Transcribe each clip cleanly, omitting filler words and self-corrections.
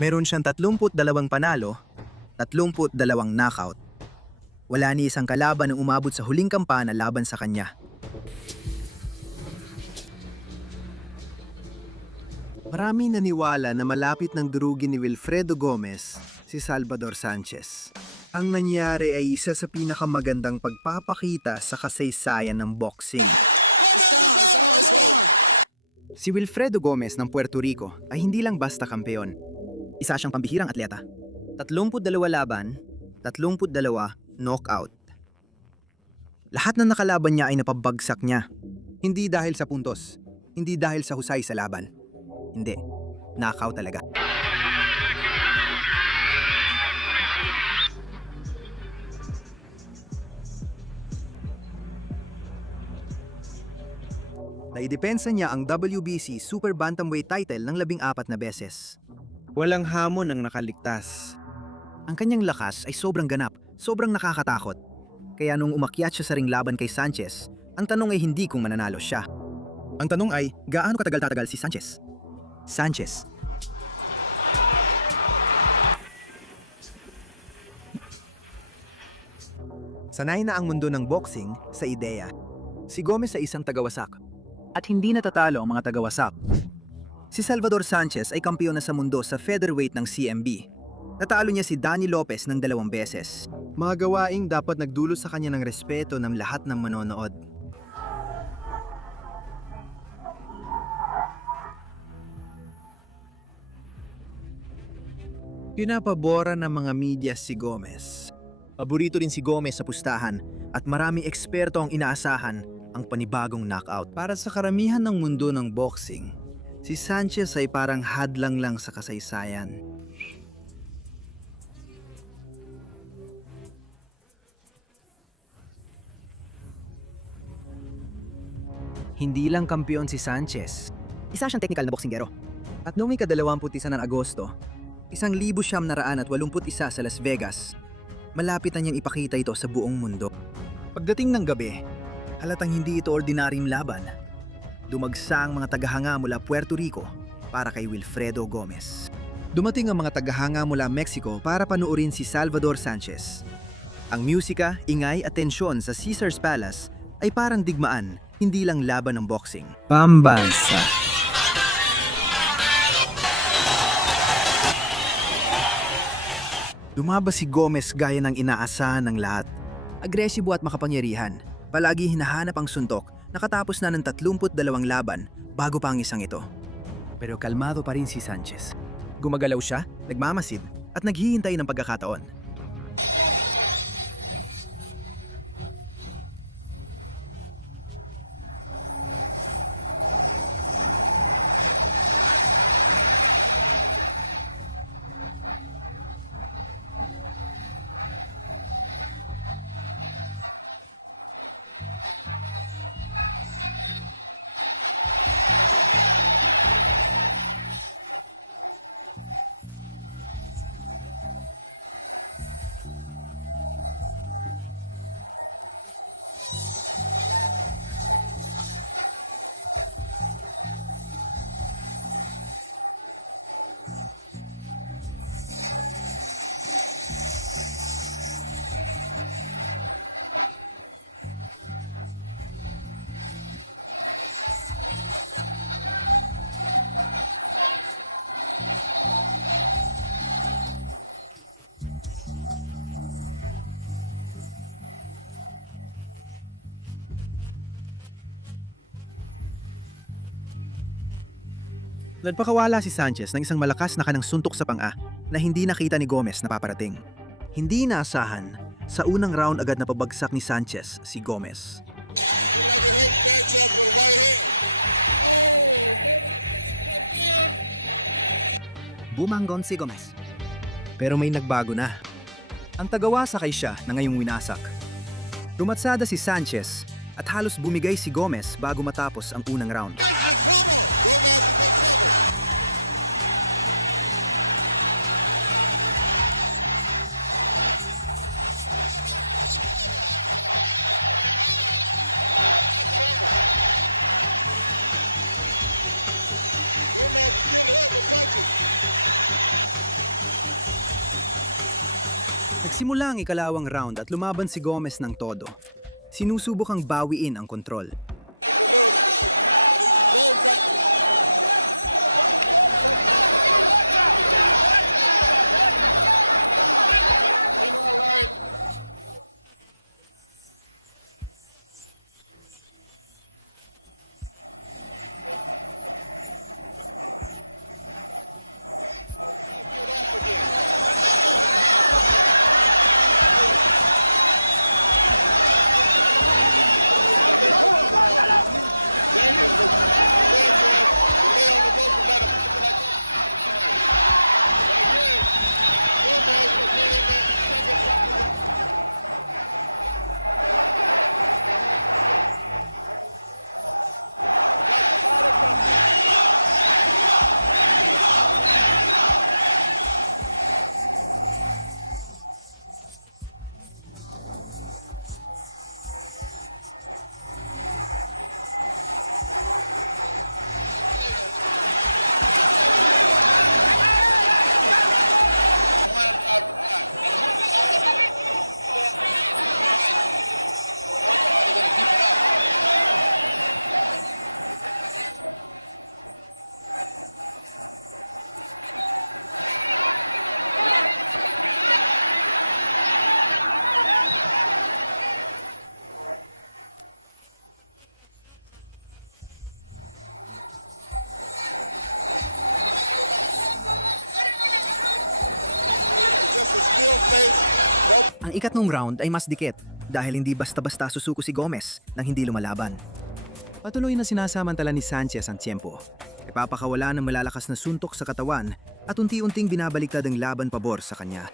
Meron siyang 32 panalo, 32 knockout. Wala ni isang kalaban ang umabot sa huling kampana laban sa kanya. Maraming naniwala na malapit ng durugin ni Wilfredo Gomez si Salvador Sanchez. Ang nangyari ay isa sa pinakamagandang pagpapakita sa kasaysayan ng boxing. Si Wilfredo Gomez ng Puerto Rico ay hindi lang basta kampeon. Isa siyang pambihirang atleta. 32 laban, 32 knockout. Lahat ng nakalaban niya ay napabagsak niya. Hindi dahil sa puntos, hindi dahil sa husay sa laban. Hindi, knockout talaga. Naidepensa niya ang WBC Super Bantamweight title ng 14 na beses. Walang hamon ang nakaligtas. Ang kanyang lakas ay sobrang ganap, sobrang nakakatakot. Kaya nung umakyat siya sa ring laban kay Sanchez, ang tanong ay hindi kung mananalo siya. Ang tanong ay, gaano katagal tatagal si Sanchez? Sanchez. Sanay na ang mundo ng boxing sa ideya. Si Gomez ay isang tagawasak. At hindi natatalo ang mga tagawasak. Si Salvador Sanchez ay kampeon na sa mundo sa featherweight ng CMB. Natalo niya si Danny Lopez ng 2 beses. Mga gawaing dapat nagdulot sa kanya ng respeto ng lahat ng manonood. Pinapabora ng mga media si Gomez. Paborito rin si Gomez sa pustahan at maraming eksperto ang inaasahan ang panibagong knockout. Para sa karamihan ng mundo ng boxing, si Sanchez ay parang hadlang lang sa kasaysayan. Hindi lang kampeon si Sanchez. Isa siyang technical na boksingero. At noong ika-21 ng Agosto, 1981 sa Las Vegas, malapit na niyang ipakita ito sa buong mundo. Pagdating ng gabi, halatang hindi ito ordinaryong laban. Dumagsa ang mga tagahanga mula Puerto Rico para kay Wilfredo Gomez. Dumating ang mga tagahanga mula Mexico para panuorin si Salvador Sanchez. Ang musika, ingay at tensyon sa Caesars Palace ay parang digmaan, hindi lang laban ng boxing. Pambansa. Lumabas si Gomez gaya ng inaasahan ng lahat. Agresibo at makapangyarihan. Palagi hinahanap ang suntok, nakatapos na ng 32 laban bago pa ang isang ito. Pero kalmado pa rin si Sanchez. Gumagalaw siya, nagmamasid, at naghihintay ng pagkakataon. Nagpakawala si Sanchez ng isang malakas na kanang suntok sa pang-a na hindi nakita ni Gomez na paparating. Hindi inaasahan, sa unang round agad na pabagsak ni Sanchez si Gomez. Bumanggon si Gomez. Pero may nagbago na. Ang tagawasakay siya na ngayong winasak. Tumatsada si Sanchez at halos bumigay si Gomez bago matapos ang unang round. Nagsimula ang ikalawang round at lumaban si Gomez ng todo. Sinusubukang bawiin ang kontrol. Ang ikatlong round ay mas dikit dahil hindi basta-basta susuko si Gomez nang hindi lumalaban. Patuloy na sinasamantala ni Sanchez ang tiyempo. Ipapakawala ng malalakas na suntok sa katawan at unti-unting binabaliktad ang laban pabor sa kanya.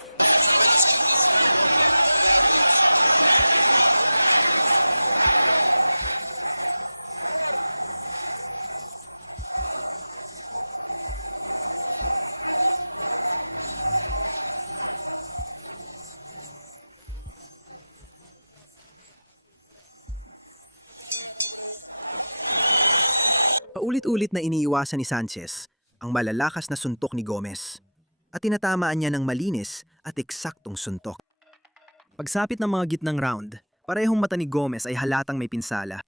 Paulit-ulit na iniiwasan ni Sanchez ang malalakas na suntok ni Gomez at tinatamaan niya ng malinis at eksaktong suntok. Pagsapit ng mga gitnang round, parehong mata ni Gomez ay halatang may pinsala.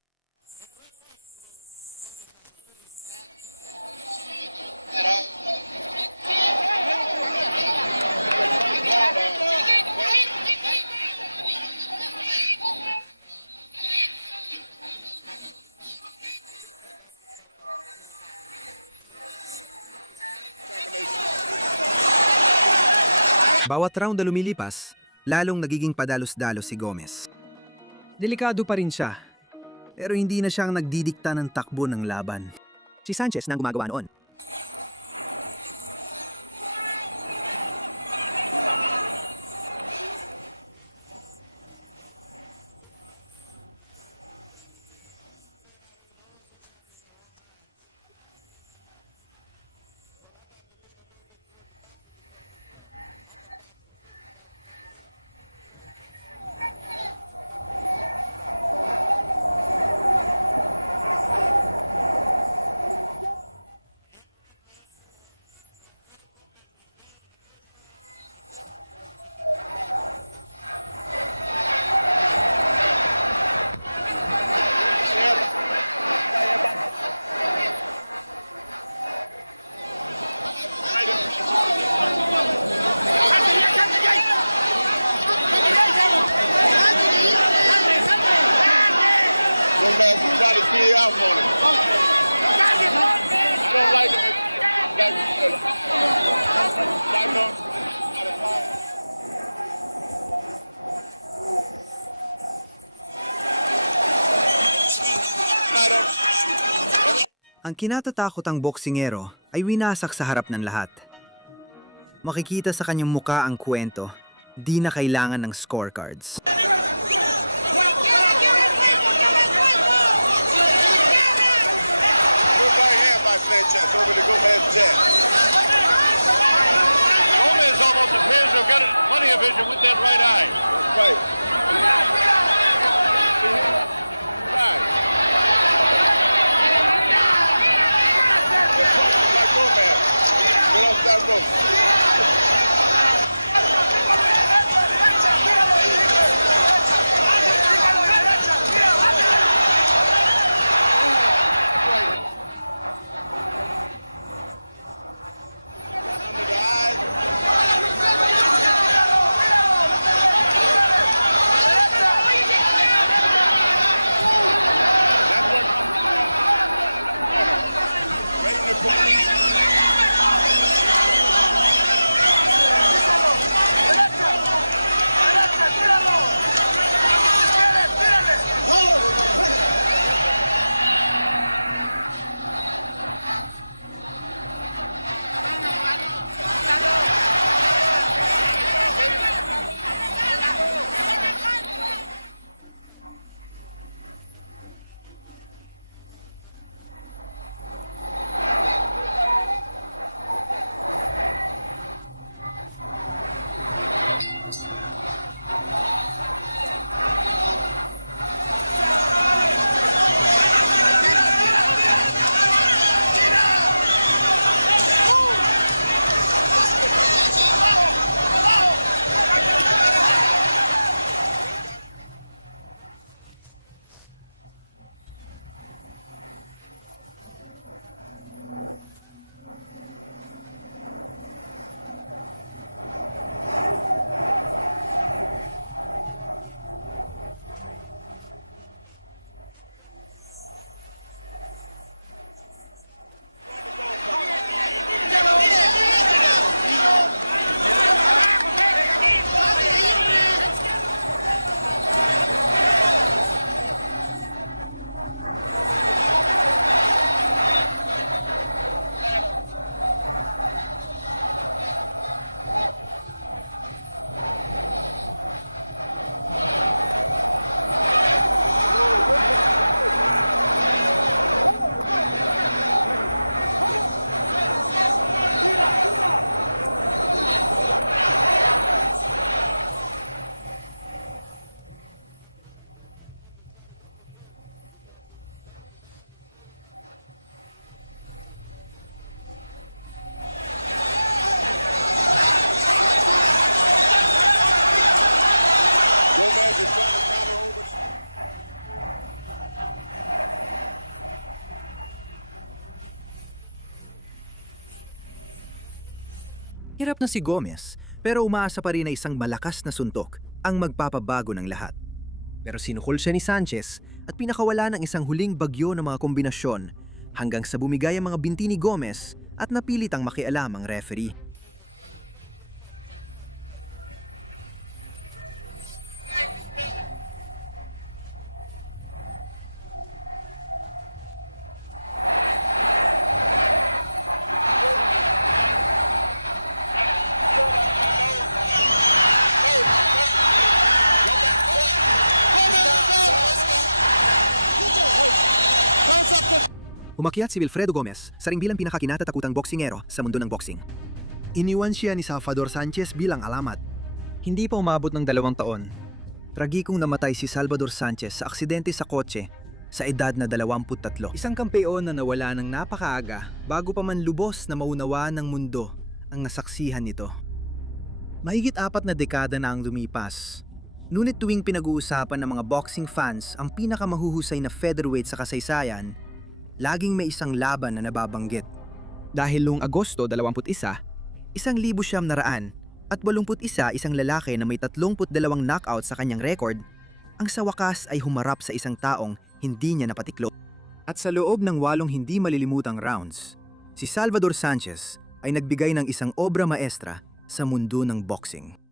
Bawat round na lumilipas, lalong nagiging padalos-dalos si Gomez. Delikado pa rin siya, pero hindi na siyang nagdidikta ng takbo ng laban. Si Sanchez na ang gumagawa noon. Ang kinatatakotang boksingero ay winasak sa harap ng lahat. Makikita sa kanyang muka ang kwento, di na kailangan ng scorecards. Over to Gomez chest. Gomez almost appears to have got plenty of vision with that right eye. That's right. Right. Good punches by Gomez. Get off that rope. Mahirap na si Gomez, pero umaasa pa rin na isang malakas na suntok ang magpapabago ng lahat. Pero sinukol siya ni Sanchez at pinakawala ng isang huling bagyo ng mga kombinasyon hanggang sa bumigay ang mga binti ni Gomez at napilitang makialam ang referee. Umakyat si Wilfredo Gomez sa ring bilang pinakakinatatakutang boksingero sa mundo ng boxing. Iniwan siya ni Salvador Sanchez bilang alamat. Hindi pa umabot ng 2 taon. Tragikong namatay si Salvador Sanchez sa aksidente sa kotse sa edad na 23. Isang kampeon na nawala ng napakaaga bago pa man lubos na maunawaan ng mundo ang nasaksihan nito. Mahigit 4 na dekada na ang lumipas. Ngunit tuwing pinag-uusapan ng mga boxing fans ang pinakamahuhusay na featherweight sa kasaysayan, laging may isang laban na nababanggit. Dahil noong Agosto 21, 1981 at 81 isang lalaki na may 32 knockout sa kanyang record, ang sa wakas ay humarap sa isang taong hindi niya napatiklop. At sa loob ng 8 hindi malilimutang rounds, si Salvador Sanchez ay nagbigay ng isang obra maestra sa mundo ng boxing.